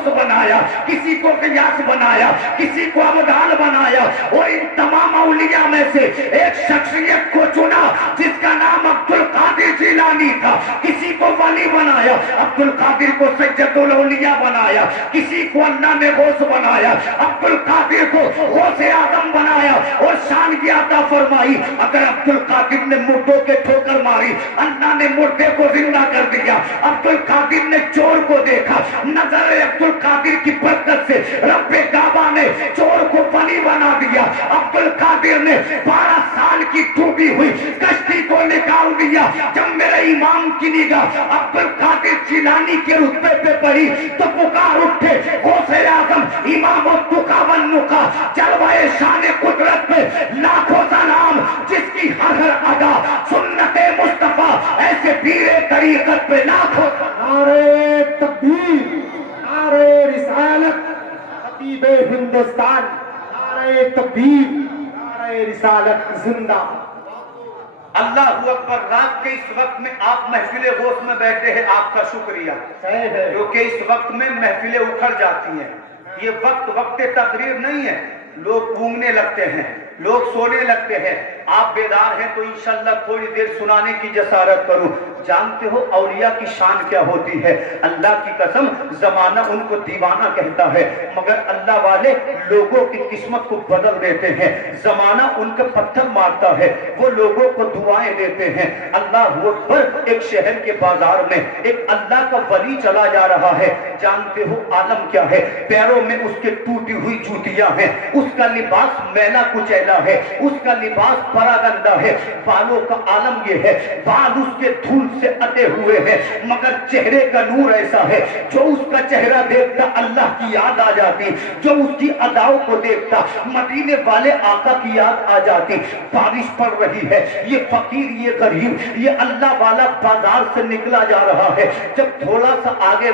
غوث بنایا, کسی کو غیاث بنایا, کسی کو ابدال بنایا, اور ان تمام اولیاء میں سے ایک شخصیت کو چنا جس کا نام عبد القادر جیلانی تھا. کسی کو ولی بنایا, عبد القادر کو سید الاولیاء بنایا. کسی کو اللہ نے غوث بنایا, عبد القادر کو غوث اعظم بنایا اور شان کی عطا فرمائی. اگر عبد القادر نے مردوں کے ٹھوکر ماری, اللہ نے مردے کو زندہ کر دیا. عبد القادر نے چور کو دیکھا, نظر عبد القادر کی برکت سے رب کعبہ نے چور کو ولی بنا دیا. عبد القادر نے 12 سال کی ڈوبی ہوئی کشتی کو نکال دیا. جب میرے امام کی نگاہ عبد القادر جیلانی کے رتبے پہ پڑی تو پکار اٹھے غوث اعظم امام التقا جلوہ شان قدرت پہ لاکھوں سلام, جس کی ہر ادا سنت مصطفیٰ, ایسے پیر طریقت پہ لاکھوں. نعرہ تکبیر, نعرہ رسالت, خطیب ہندوستان, نعرہ تکبیر, نعرہ رسالت زندہ. اللہ اکبر. رات کے اس وقت میں آپ محفل غوث میں بیٹھے ہیں, آپ کا شکریہ, کیونکہ اس وقت میں محفلیں اکھڑ جاتی ہیں. یہ وقت تقریر نہیں ہے. لوگ گھومنے لگتے ہیں, لوگ سونے لگتے ہیں. آپ بیدار ہیں تو انشاءاللہ تھوڑی دیر سنانے کی جسارت کروں. جانتے ہو اولیاء کی شان کیا ہوتی ہے؟ اللہ کی قسم زمانہ ان کو دیوانہ کہتا ہے, مگر اللہ والے لوگوں کی قسمت کو بدل دیتے ہیں. زمانہ ان کے پتھر مارتا ہے, وہ لوگوں کو دعائیں دیتے ہیں. اللہ اکبر. ایک شہر کے بازار میں ایک اللہ کا ولی چلا جا رہا ہے. جانتے ہو عالم کیا ہے؟ پیروں میں اس کے ٹوٹی ہوئی جوتیاں ہیں, اس کا لباس میلا کچیلا ہے, اس کا لباس بڑا گندا ہے. بالوں کا عالم یہ ہے, بال اس کے دھول سے اٹے ہوئے ہیں, مگر چہرے کا نور ایسا ہے جو اس کا چہرہ دیکھتا اللہ کی یاد آ جاتی, جو اس کی اداؤں کو دیکھتا مدینے والے آقا کی یاد آ جاتی. بارش پڑ رہی ہے, یہ فقیر, یہ غریب, یہ اللہ والا بازار سے نکلا جا رہا ہے. جب تھوڑا سا آگے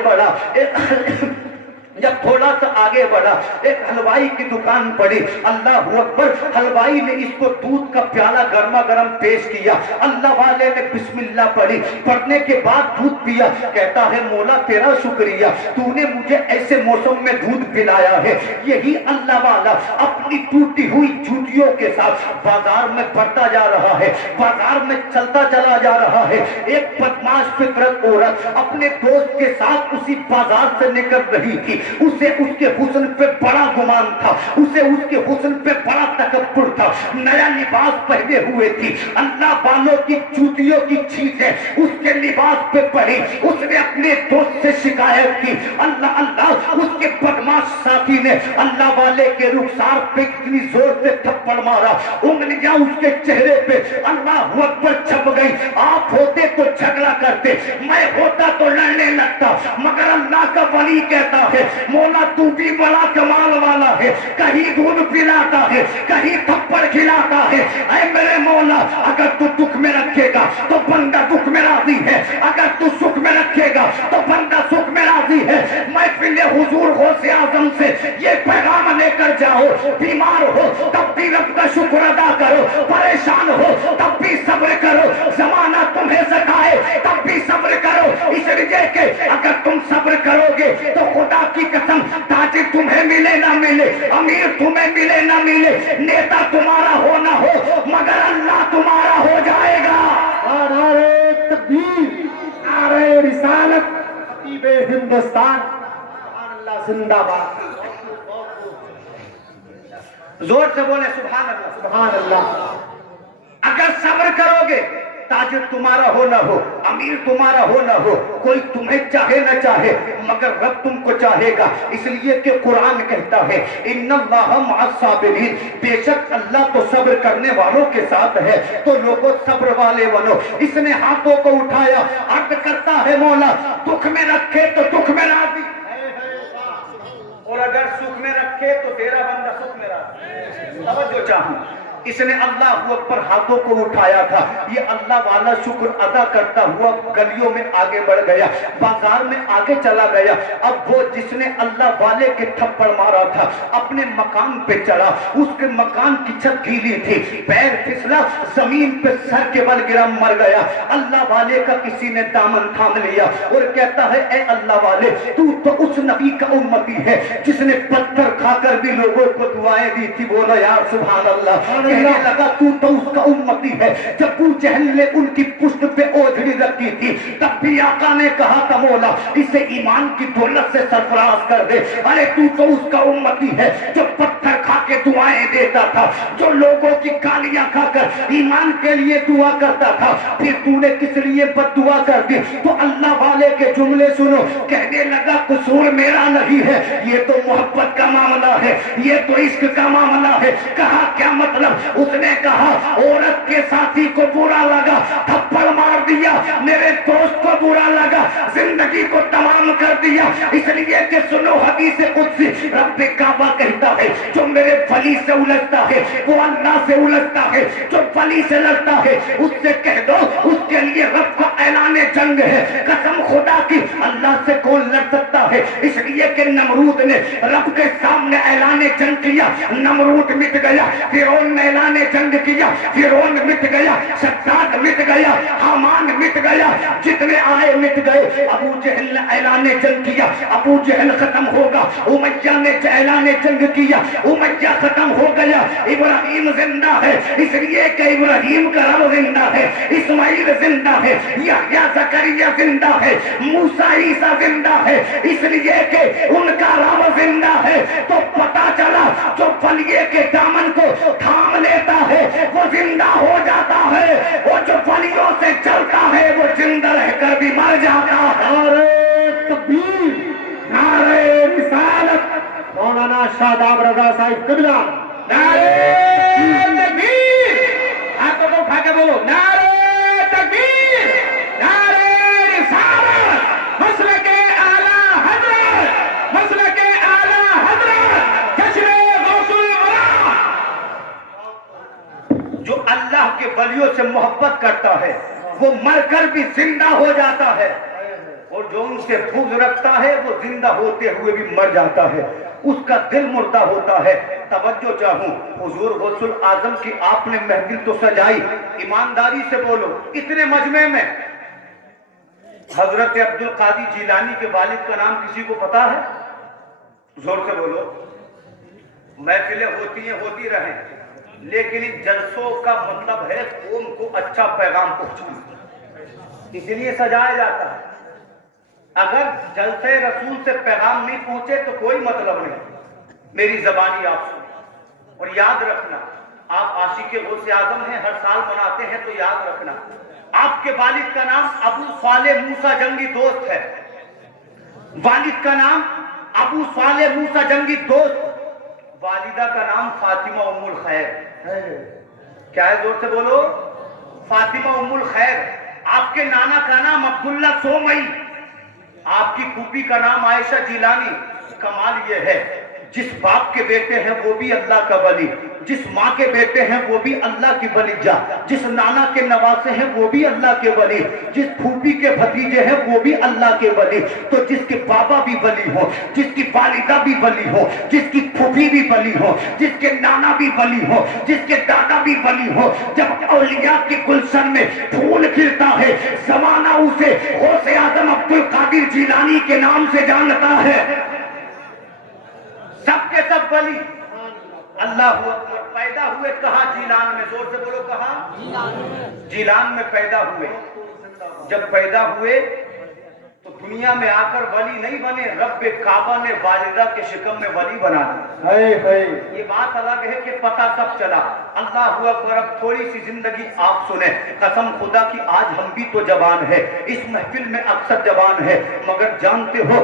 بڑھا ایک حلوائی کی دکان پڑی. اللہ اکبر. حلوائی نے اس کو دودھ کا پیالہ گرما گرم پیش کیا. اللہ والے نے بسم اللہ پڑھی, پڑھنے کے بعد دودھ پیا. کہتا ہے مولا تیرا شکریہ, تو نے مجھے ایسے موسم میں دودھ پلایا ہے. یہی اللہ والا اپنی ٹوٹی ہوئی جوتیوں کے ساتھ بازار میں بڑھتا جا رہا ہے, بازار میں چلتا چلا جا رہا ہے. ایک بدماش فطرت عورت اپنے دوست کے ساتھ اسی بازار سے نکل رہی تھی. اسے اس کے حسن پہ بڑا گمان تھا, اسے اس کے حسن پہ بڑا تکبر تھا. نیا لباس پہنے ہوئے تھی, اللہ والوں کی جوتیوں کی چیزیں اس کے لباس پہ پڑی. اس نے اپنے دوست سے شکایت کی. اللہ اللہ. اس کے بدماش ساتھی نے اللہ والے کے رخسار پہ اتنی زور سے تھپڑ مارا, انگلیاں اس کے چہرے پہ اللہ اکبر چھپ گئی. آپ ہوتے تو جھگڑا کرتے, میں ہوتا تو لڑنے لگتا, مگر اللہ کا ولی کہتا ہے مولا تو بھی بڑا کمال والا ہے. کہیں دودھ پلاتا ہے, کہیں تھپڑ کھلاتا ہے. اے میرے مولا, اگر تو دکھ میں رکھے گا تو بندہ دکھ میں راضی ہے, اگر تو سکھ میں رکھے گا تو بندہ سکھ میں راضی ہے. محفل حضور غوث اعظم سے یہ پیغام لے کر جاؤ, بیمار ہو تب بھی رب کا شکر ادا کرو, پریشان ہو تب بھی صبر کرو, زمانہ تمہیں سکھائے تب بھی صبر کرو. اس لیے کہ اگر تم صبر کرو گے تو خدا کی قسم تاجر تمہیں ملے نہ ملے, امیر تمہیں ملے نہ ملے, نیتا تمہارا ہو نہ ہو, مگر اللہ تمہارا ہو جائے گا. نعرہ تکبیر, نعرہ رسالت, خطیب ہندوستان, سبحان اللہ زندہ باد. زور سے بولے سبحان اللہ. سبحان اللہ. اگر صبر کرو گے تاجر تمہارا ہو نہ ہو, امیر تمہارا ہو نہ ہو, کوئی تمہیں چاہے نہ چاہے, مگر رب تم کو چاہے گا. اس لیے کہ قرآن کہتا ہے ان اللہ مع الصابرین, بے شک اللہ تو صبر کرنے والوں کے ساتھ ہے. تو لوگوں صبر والے بنو. اس نے ہاتھوں کو اٹھایا, عرض کرتا ہے مولا دکھ میں رکھے تو دکھ میں راضی, اور اگر سکھ میں رکھے تو تیرا بندہ سکھ میں راضی. توجہ چاہوں, اس نے اللہ اکبر ہاتھوں کو اٹھایا تھا. یہ اللہ والا شکر ادا کرتا ہوا گلیوں میں آگے بڑھ گیا, بازار میں آگے چلا گیا. اب وہ جس نے اللہ والے کے تھپڑ مارا تھا اپنے مکان پہ چڑھا, اس کے مکان کی چھت گیلی تھی, پیر پھسلا, زمین پہ سر کے بل گرا, مر گیا. اللہ والے کا کسی نے دامن تھام لیا اور کہتا ہے اے اللہ والے, تو اس نبی کا امتی ہے جس نے پتھر کھا کر بھی لوگوں کو دعائیں دی تھی. بولا یار سبحان اللہ. کہنے لگا تو اس کا امتی ہے. جب ابو جہل نے ان کی پشت پہ اوجھڑی رکھی تھی تب بھی آقا نے کہا تھا مولا اسے ایمان کی دولت سے سرفراز کر دے. ارے تو اس کا امتی ہے جو پتھر کھا کے دعائیں دیتا تھا, جو لوگوں کی گالیاں کھا کر ایمان کے لیے دعا کرتا تھا, پھر تو نے کس لیے بد دعا کر دی. تو اللہ والے کے جملے سنو. کہنے لگا قصور میرا نہیں ہے, یہ تو محبت کا معاملہ ہے, یہ تو عشق کا معاملہ ہے. کہا کیا مطلب؟ اس نے کہا عورت کے ساتھی کو برا لگا, تھپڑ مار دیا, میرے دوست کو برا لگا, زندگی کو تمام کر دیا. اس لیے کہ سنو حدیث قدسی, رب کعبہ کہتا ہے جو میرے ولی سے الجھتا ہے وہ اللہ سے الجھتا ہے, جو ولی سے لڑتا ہے اس سے کہہ دو اس کے لیے رب کا اعلان جنگ ہے. قسم خدا کی اللہ سے کون لڑ سکتا ہے؟ اس لیے کہ نمرود نے رب کے سامنے اعلان جنگ کیا, نمرود مٹ گیا. فرعون نے اعلان جنگ کیا, فرعون مٹ گیا. شداد مٹ گیا, حامان مٹ گیا, جتنے آئے مٹ گئے. ابو جہل نے اعلان جنگ کیا, ابو جہل ختم ہوگا. امیہ نے اعلان جنگ کیا, امیہ ختم ہو گیا. ابراہیم زندہ ہے اس لیے کہ ابراہیم کا رب زندہ ہے, اسماعیل زندہ ہے, یحییٰ زکریا زندہ ہے, موسیٰ عیسیٰ زندہ ہے اس لیے کہ ان کا رب زندہ ہے. تو پتا چلا جو ولیے کے دامن کو تھام لیتا ہے وہ زندہ ہو جاتا ہے, وہ جو ولیوں سے چلتا ہے وہ زندہ رہ کر بھی مر جاتا ہے. نعرہ تکبیر, نعرہ رسالت, مولانا شاداب رضا صاحب قبلہ. نعرہ تکبیر, ہاتھوں کو اٹھا کے بولو نعرہ تکبیر, نعرہ رسالت, مسلک اعلیٰ حضرت, مسلک اعلیٰ حضرت, جشن غوث الورا. جو اللہ کے ولیوں سے محبت کرتا ہے وہ مر کر بھی زندہ ہو جاتا ہے, اور جو ان سے بغض رکھتا ہے وہ زندہ ہوتے ہوئے بھی مر جاتا ہے, اس کا دل مردہ ہوتا ہے. توجہ چاہوں, حضور غوث الاعظم کی آپ نے محفل تو سجائی, ایمانداری سے بولو اتنے مجمع میں حضرت عبد القادر جیلانی کے والد کا نام کسی کو پتا ہے؟ زور سے بولو. محفلیں ہوتی ہیں, ہوتی رہیں, لیکن ان جلسوں کا مطلب ہے قوم کو اچھا پیغام پہنچانا, اس لیے سجایا جاتا ہے. اگر جلسے رسول سے پیغام نہیں پہنچے تو کوئی مطلب نہیں. میری زبانی آپ سنیں اور یاد رکھنا, آپ عاشق غوث اعظم ہیں, ہر سال مناتے ہیں تو یاد رکھنا آپ کے والد کا نام ابو صالح موسیٰ جنگی دوست ہے. والد کا نام ابو صالح موسیٰ جنگی دوست, والدہ کا نام فاطمہ ام الخیر. کیا ہے؟ زور سے بولو. فاطمہ ام الخیر. آپ کے نانا کا نام عبداللہ سومئی, آپ کی پھوپھی کا نام عائشہ جیلانی. کمال یہ ہے جس باپ کے بیٹے ہیں وہ بھی اللہ کا ولی, جس ماں کے بیٹے ہیں وہ بھی اللہ کی ولیجہ, جس نانا کے نواسے ہیں وہ بھی اللہ کے ولی, جس پھوپھی کے بھتیجے ہیں وہ بھی اللہ کے ولی. تو جس کے بابا بھی ولی ہو, جس کی والدہ بھی ولی ہو, جس کی پھوپھی بھی ولی ہو, جس کے نانا بھی ولی ہو, جس کے دادا بھی ولی ہو, جب اولیاء کے گلشن میں پھول کھلتا ہے زمانہ اسے غوث اعظم عبد القادر جیلانی کے نام سے جانتا ہے. سب کے سب ولی. اللہ اکبر. پیدا ہوئے کہاں؟ جیلان میں. زور سے بولو کہاں؟ جیلان میں پیدا ہوئے. جب پیدا ہوئے تو دنیا میں آ کر ولی نہیں بنے, رب کعبہ نے والدہ کے شکم میں ولی بنا دیا. یہ بات الگ ہے کہ پتہ کب چلا. اللہ اکبر. اب تھوڑی سی زندگی آپ سنیں, قسم خدا کی آج ہم بھی تو جوان ہے, اس محفل میں اکثر جوان ہے, مگر جانتے ہو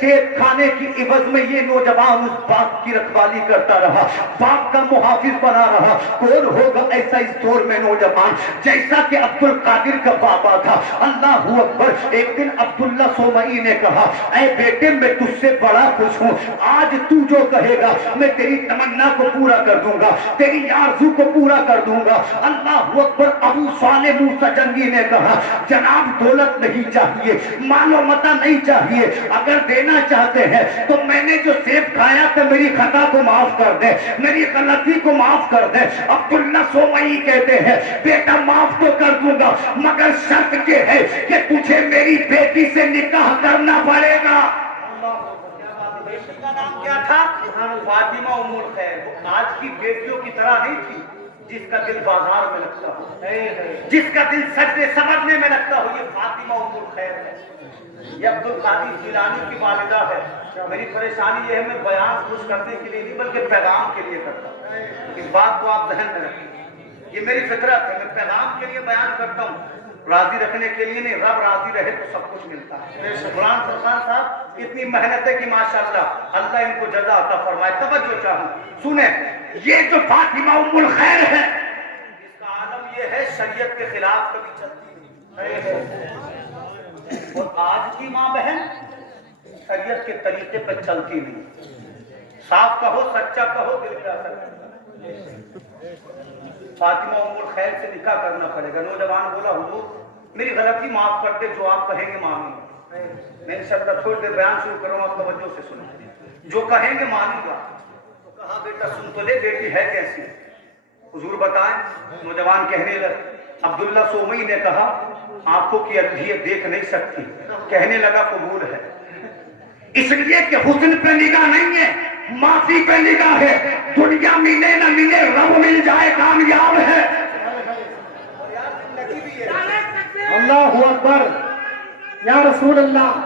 سیب کھانے کی عوض میں یہ نوجوان اس باغ کی رکھوالی کرتا رہا, باغ کا محافظ بنا رہا. کون ہوگا ایسا اس دور میں نوجوان جیسا کہ عبد القادر کا بابا تھا. اللہ اکبر. ایک دن عبداللہ سومئی نے کہا, اے بیٹے میں تجھ سے بڑا خوش ہوں, آج تو جو کہے گا میں تیری تمنا کو پورا کر دوں گا, تیری آرزو کو پورا کر دوں گا. اللہ اکبر. ابو صالح موسیٰ جنگی نے کہا, جناب دولت نہیں چاہیے, مال و متاع نہیں چاہیے, اگر دینا چاہتے ہیں تو میں نے جو سیب کھایا تھا میری خطا کو معاف کر دے, میری غلطی کو معاف کر دے. عبداللہ سومئی کہتے ہیں, بیٹا معاف تو کر دوں گا مگر شرط یہ ہے کہ تجھے میری بیٹی سے نکاح کرنا پڑے گا. بیٹی کا نام کیا تھا؟ فاطمہ ام الخیر. وہ آج کی بیٹیوں کی طرح نہیں تھی جس کا دل بازار میں لگتا ہو, جس کا دل سجدے سمجھنے میں لگتا ہو. یہ فاطمہ ام الخیر ہے, یہ عبد القادر جیلانی کی والدہ ہے. میری پریشانی یہ ہے میں بیان خوش کرنے کے لیے نہیں بلکہ پیغام کے لیے کرتا ہوں. اس بات کو آپ ذہن میں رکھیں, یہ میری فطرت ہے. میں پیغام کے لیے بیان کرتا ہوں, راضی رکھنے کے لیے نہیں. رب راضی رہے تو سب کچھ ملتا ہے. قرآن سلطان صاحب اتنی محنت ہے کہ ماشاءاللہ اللہ ان کو جزا عطا فرمائے. توجہ چاہوں, سنیں. یہ جو فاطمہ ام الخیر ہے اس کا عالم یہ ہے شریعت کے خلاف کبھی چلتی نہیں, اور آج کی ماں بہن شریعت کے طریقے پر چلتی نہیں. صاف کہو, سچا کہو, دل کا اثر. فاطمہ ام الخیر سے نکاح کرنا پڑے گا. نوجوان بولا, حضور میری غلطی معاف کر دے, جو آپ کہیں گے مانوں گا. میں انشاءاللہ تھوڑی دیر بیان شروع کروں گا, توجہ سے سنیں. جو کہیں گے مانوں گا. تو کہا, بیٹا سن تو لے, بیٹی ہے کیسی؟ حضور بتائیں. نوجوان کہنے لگا, عبداللہ سومئی نے کہا, آنکھوں کی اندھی دیکھ نہیں سکتی. کہنے لگا قبول ہے, اس لیے کہ حسن پہ نگاہ نہیں ہے, معافی پہ نگاہ ہے. دنیا ملے نہ ملے, رب مل جائے کامیاب ہے. اللہ اکبر. یا رسول اللہ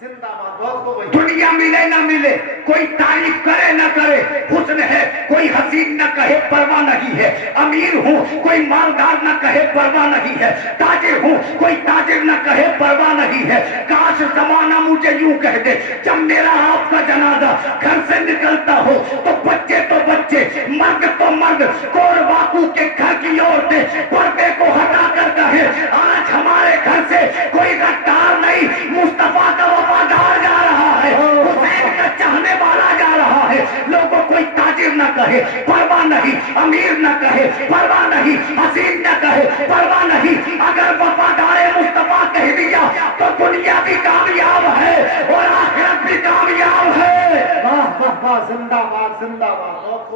زندہ باد. دنیا ملے نہ ملے, کوئی تعریف کرے نہ کرے, حسن ہے کوئی حسین نہ کہے پرواہ نہیں ہے. امیر ہوں کوئی مالدار نہ کہے پرواہ نہیں ہے. تاجر ہوں کوئی تاجر نہ کہے پرواہ نہیں ہے. کاش زمانہ مجھے یوں کہہ دے, جب میرا آپ کا جنازہ گھر سے نکلتا ہو تو بچے تو بچے, مرد تو مرد, کور باپو کے گھر کی عورتیں پردے کو ہٹا کر کہے, آج ہمارے گھر سے کوئی غدار نہیں, مصطفیٰ کا وفادار جا رہا ہے, حسین کا چاہنے والا جا رہا ہے. لوگوں کوئی تاجر نہ کہے پرواہ نہیں, امیر نہ کہے پرواہ نہیں, حسین نہ کہے پرواہ نہیں. اگر وفادار مصطفیٰ کہہ دیا تو دنیا بھی کامیاب ہے اور آخرت بھی کامیاب ہے. واہ واہ واہ, زندہ باد زندہ باد.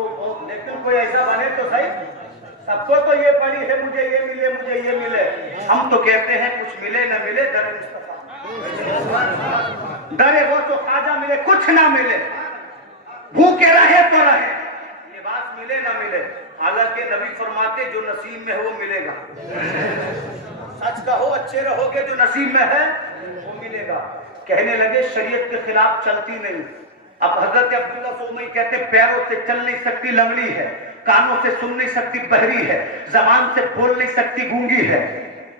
لیکن کوئی ایسا بنے تو صحیح. سب کو تو یہ پڑی ہے, مجھے یہ ملے, مجھے یہ ملے. ہم تو کہتے ہیں کچھ ملے نہ ملے, در مصطفیٰ ڈرے ہو تو خواجہ ملے, کچھ نہ ملے, بھوکے رہے تو رہے, لباس ملے نہ ملے. حالانکہ نبی فرماتے جو نصیب میں ہے وہ ملے گا. سچ کہو, اچھے رہو گے, جو نصیب میں ہے وہ ملے گا. کہنے لگے شریعت کے خلاف چلتی نہیں. اب حضرت عبداللہ سومئی کہتے پیروں سے چل نہیں سکتی, لنگڑی ہے, کانوں سے سن نہیں سکتی, بہری ہے, زبان سے بول نہیں سکتی, گونگی ہے,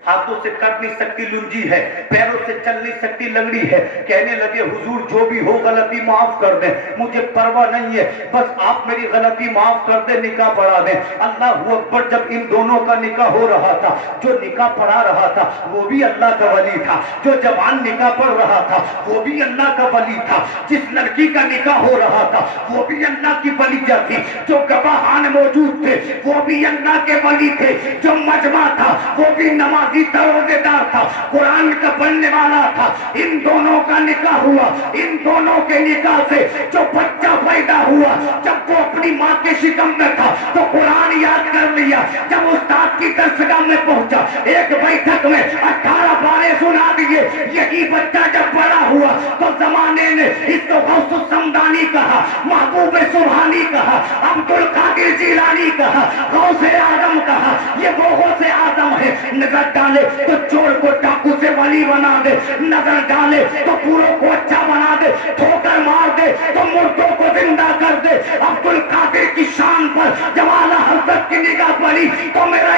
ہاتھوں سے کر نہیں سکتی, لنجی ہے, پیروں سے چل نہیں سکتی, لنگڑی ہے. کہنے لگے حضور جو بھی ہو غلطی معاف کر دیں, مجھے پرواہ نہیں ہے, بس آپ میری غلطی معاف کر دیں, نکاح پڑھا دیں. اللہ اکبر. جب ان دونوں کا نکاح ہو رہا تھا, جو نکاح پڑھا رہا تھا وہ بھی اللہ کا ولی تھا, جو جوان نکاح پڑھ رہا تھا وہ بھی اللہ کا ولی تھا, جس لڑکی کا نکاح ہو رہا تھا وہ بھی اللہ کی ولیہ تھی, جو گواہان موجود تھے وہ بھی اللہ کے ولی تھے, جو مجمع تھا وہ بھی نمازی روزے دار تھا, قرآن کا پڑھنے والا تھا. ان دونوں کا نکاح ہوا. ان دونوں کے نکاح سے جو بچہ پیدا ہوا, جب وہ اپنی ماں کے شکم میں تھا تو قرآن یاد کر لیا. جب استاد کی درسگاہ میں پہنچا, ایک بیٹھک میں 18 پارے سنا دیے. یہی بچہ جب بڑا ہوا تو زمانے نے اس کو غوث السمدانی کہا, محبوب سبحانی کہا, عبد القادر جیلانی کہا, غوث اعظم کہا. یہ وہ غوث اعظم ہے. نظر ڈالے تو چور کو ڈاکو سے ولی بنا دے, نظر ڈالے تو پوروں کو اچھا بنا دے, ٹھوکر مار دے تو مردوں کو زندہ کر دے. عبد القادر کی شان پر جب اعلیٰ حضرت کی نگاہ پڑی تو میرا